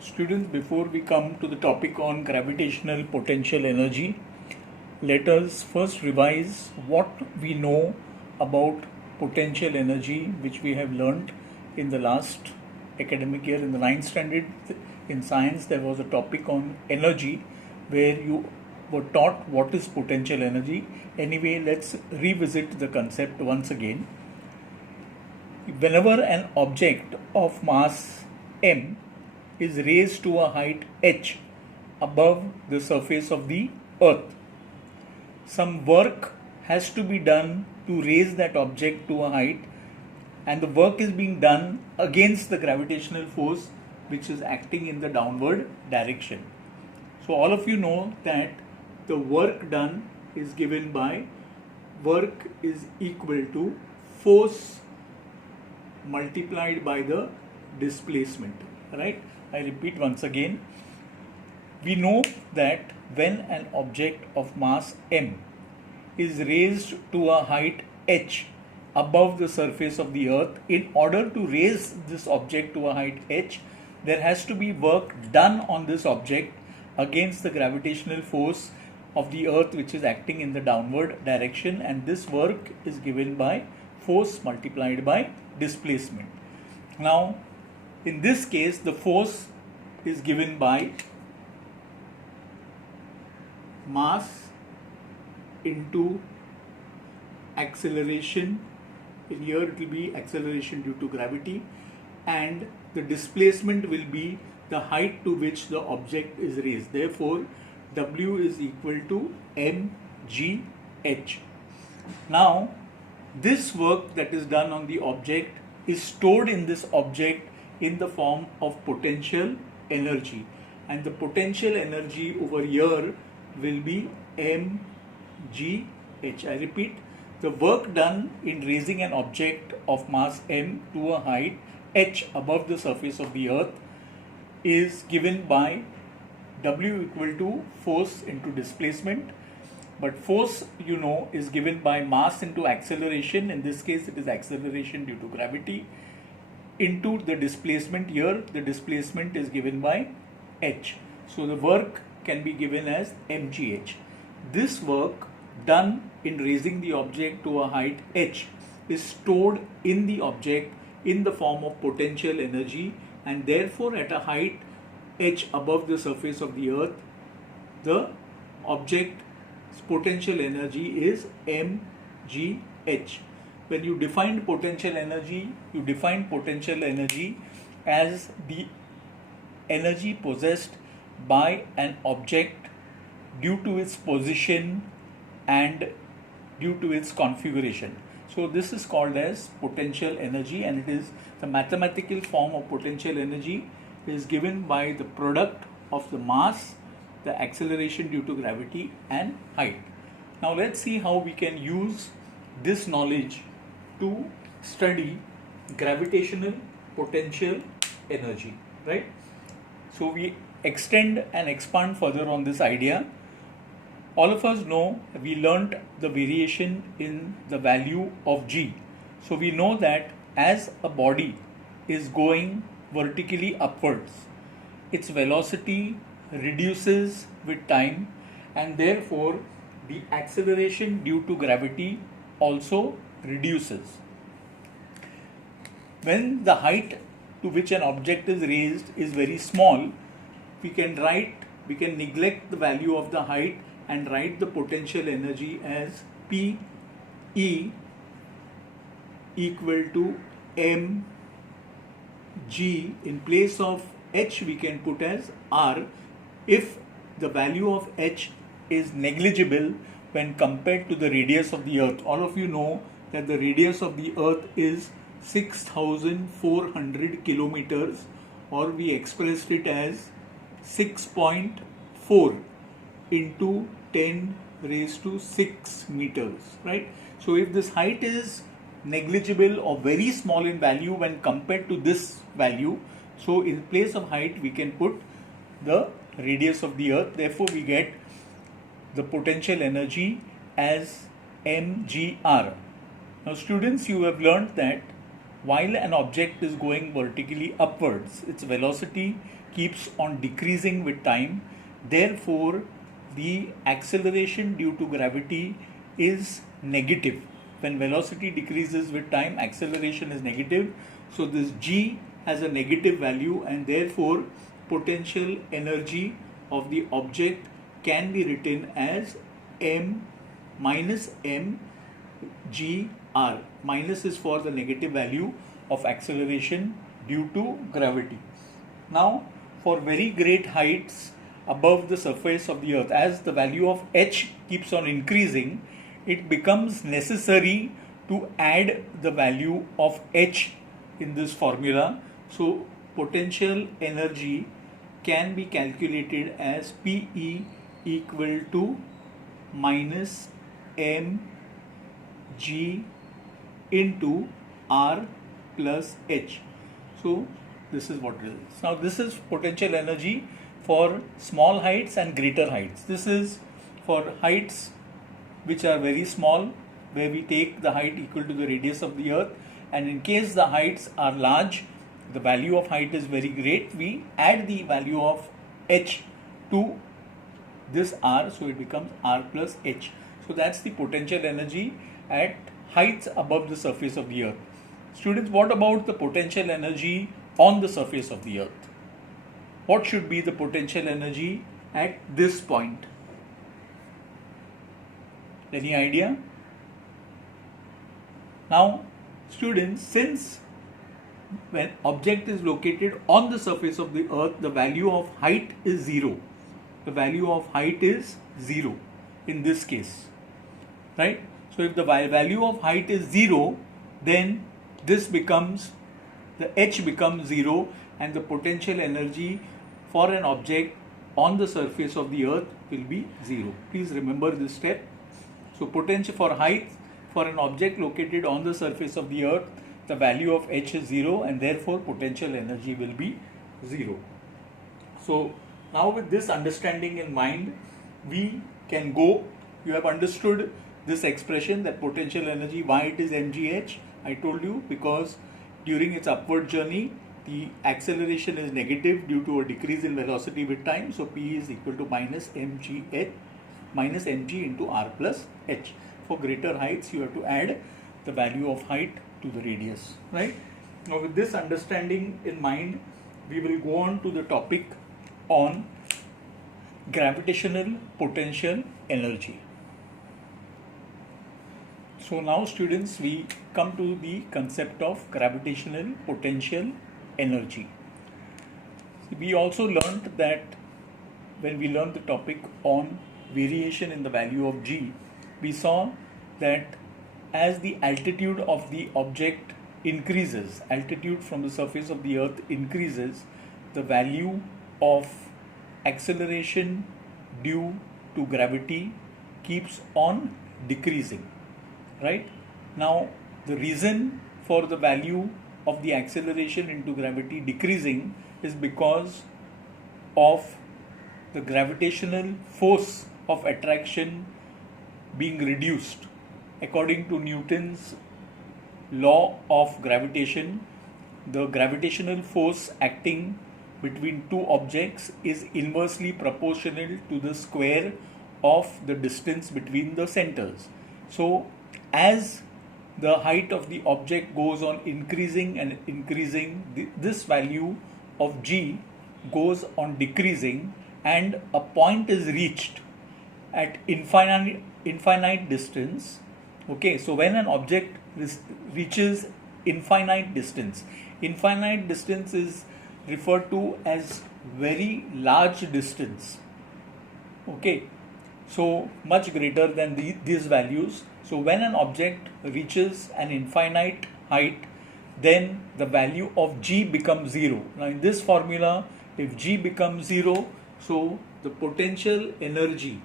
Students, before we come to the topic on gravitational potential energy, let us first revise what we know about potential energy, which we have learned in the last academic year. In the 9th standard in science, there was a topic on energy where you were taught what is potential energy. Anyway, let's revisit the concept once again. Whenever an object of mass m is raised to a height h above the surface of the earth, some work has to be done to raise that object to a height, and the work is being done against the gravitational force which is acting in the downward direction. So all of you know that the work done is given by work is equal to force multiplied by the displacement, right? I repeat once again. We know that when an object of mass m is raised to a height h above the surface of the earth, in order to raise this object to a height h, there has to be work done on this object against the gravitational force of the earth which is acting in the downward direction, and this work is given by force multiplied by displacement. Now, in this case, the force is given by mass into acceleration. In here it will be acceleration due to gravity, and the displacement will be the height to which the object is raised. Therefore, W is equal to mgh. Now, this work that is done on the object is stored in this object in the form of potential energy, and the potential energy over here will be mgh. I repeat, the work done in raising an object of mass m to a height h above the surface of the earth is given by W equal to force into displacement, but force, you know, is given by mass into acceleration. In this case, it is acceleration due to gravity into the displacement. Here the displacement is given by h, so the work can be given as mgh. This work done in raising the object to a height h is stored in the object in the form of potential energy, and therefore at a height h above the surface of the earth, the object's potential energy is mgh. When you define potential energy, you define potential energy as the energy possessed by an object due to its position and due to its configuration. So this is called as potential energy, and it is the mathematical form of potential energy is given by the product of the mass, the acceleration due to gravity, and height. Now let's see how we can use this knowledge to study gravitational potential energy, right? So we extend and expand further on this idea. All of us know, we learnt the variation in the value of g. So we know that as a body is going vertically upwards, its velocity reduces with time, and therefore the acceleration due to gravity also reduces. When the height to which an object is raised is very small, we can neglect the value of the height and write the potential energy as P E equal to m g. In place of h, we can put as r if the value of h is negligible when compared to the radius of the earth. All of you know that the radius of the earth is 6,400 kilometers, or we expressed it as 6.4 into 10 raised to 6 meters, right? So if this height is negligible or very small in value when compared to this value, so in place of height we can put the radius of the earth. Therefore we get the potential energy as mgr. Now students, you have learned that while an object is going vertically upwards, its velocity keeps on decreasing with time. Therefore, the acceleration due to gravity is negative. When velocity decreases with time, acceleration is negative. So this g has a negative value, and therefore potential energy of the object can be written as m minus m g r. Minus is for the negative value of acceleration due to gravity. Now, for very great heights above the surface of the earth, as the value of h keeps on increasing, it becomes necessary to add the value of h in this formula. So, potential energy can be calculated as PE equal to minus mg into r plus h. So this is what it is. Now this is potential energy for small heights and greater heights. This is for heights which are very small, where we take the height equal to the radius of the earth, and in case the heights are large, the value of height is very great, we add the value of h to this r, so it becomes r plus h. So that's the potential energy at heights above the surface of the earth. Students, what about the potential energy on the surface of the earth? What should be the potential energy at this point? Any idea? Now, students, since when object is located on the surface of the earth, the value of height is 0. The value of height is 0 in this case, right? So if the value of height is 0, then this becomes, the h becomes 0, and the potential energy for an object on the surface of the earth will be 0. Please remember this step. So potential for height for an object located on the surface of the earth, the value of h is 0, and therefore potential energy will be 0. So now with this understanding in mind, we can go, you have understood this expression that potential energy, why it is mgh. I told you because during its upward journey, the acceleration is negative due to a decrease in velocity with time. So P is equal to minus mg into r plus h. For greater heights, you have to add the value of height to the radius, right? Now with this understanding in mind, we will go on to the topic on gravitational potential energy. So now students, we come to the concept of gravitational potential energy. We also learned that when we learned the topic on variation in the value of g, we saw that as the altitude of the object increases, altitude from the surface of the earth increases, the value of acceleration due to gravity keeps on decreasing, right? Now the reason for the value of the acceleration into gravity decreasing is because of the gravitational force of attraction being reduced. According to Newton's law of gravitation, the gravitational force acting between two objects is inversely proportional to the square of the distance between the centers. So as the height of the object goes on increasing and increasing, this value of g goes on decreasing, and a point is reached at infinite distance. Okay, so when an object reaches infinite distance is referred to as very large distance. Okay, so much greater than these values. So when an object reaches an infinite height, then the value of g becomes 0. Now in this formula, if g becomes 0, so the potential energy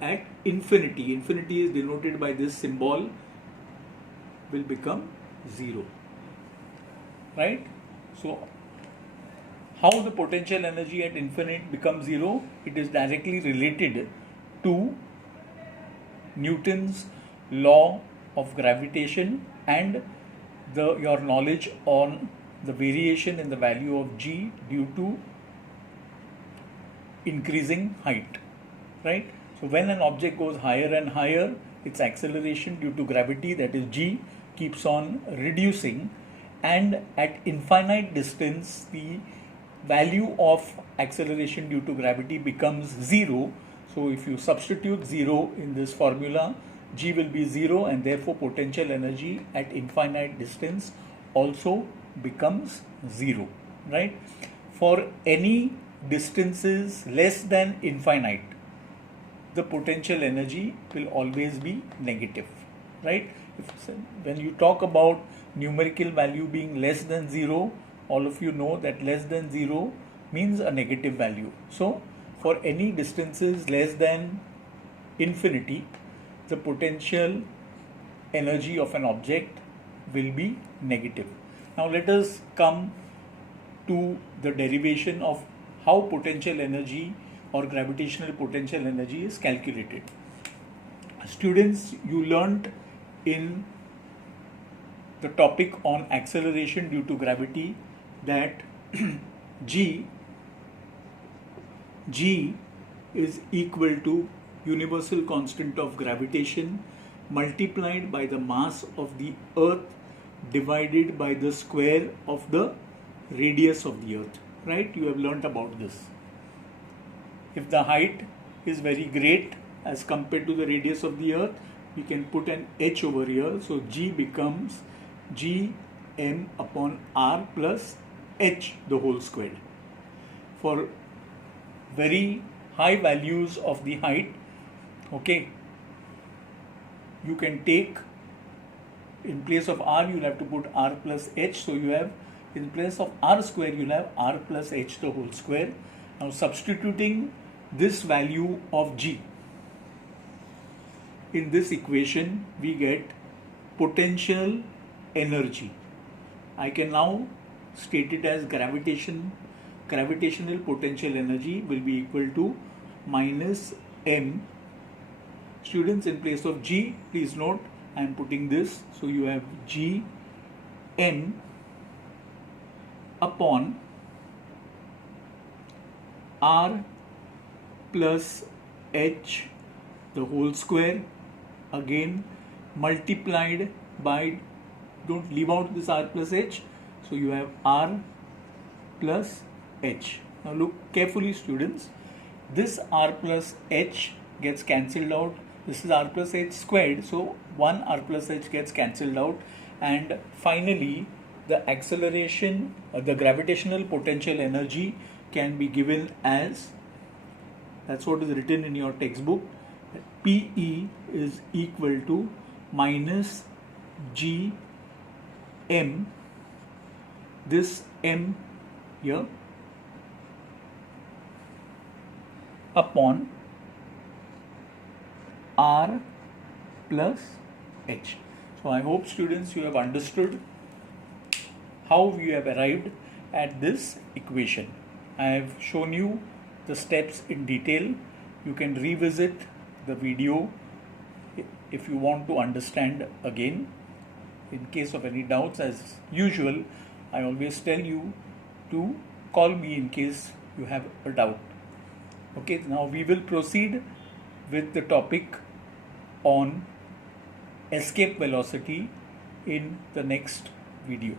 at infinity is denoted by this symbol, will become 0, right? So how the potential energy at infinite becomes 0? It is directly related to Newton's law of gravitation and your knowledge on the variation in the value of g due to increasing height, right? So when an object goes higher and higher, its acceleration due to gravity, that is g, keeps on reducing, and at infinite distance the value of acceleration due to gravity becomes 0. So if you substitute 0 in this formula, g will be 0, and therefore potential energy at infinite distance also becomes 0, right? For any distances less than infinite, the potential energy will always be negative, right? When you talk about numerical value being less than 0, all of you know that less than 0 means a negative value. So for any distances less than infinity, the potential energy of an object will be negative. Now let us come to the derivation of how potential energy or gravitational potential energy is calculated. Students, you learnt in the topic on acceleration due to gravity that g is equal to universal constant of gravitation multiplied by the mass of the earth divided by the square of the radius of the earth, right? You have learnt about this. If the height is very great as compared to the radius of the earth, we can put an h over here. So g becomes gm upon r plus h the whole squared. For very high values of the height, okay, you can take, in place of r you'll have to put r plus h, so you have, in place of r square you'll have r plus h the whole square. Now substituting this value of g in this equation, we get potential energy. I can now state it as gravitational potential energy will be equal to minus m. Students, in place of g, please note I am putting this, so you have g m upon r plus h the whole square, again multiplied by, don't leave out this r plus h, so you have r plus h. Now look carefully, students, this r plus h gets cancelled out, this is r plus h squared, so one r plus h gets cancelled out, and finally the acceleration, the gravitational potential energy can be given as, that's what is written in your textbook, PE is equal to minus g m, this m here, upon r plus h. So I hope, students, you have understood how we have arrived at this equation. I have shown you the steps in detail. You can revisit the video if you want to understand again. In case of any doubts, as usual, I always tell you to call me in case you have a doubt. Okay, now we will proceed with the topic on escape velocity in the next video.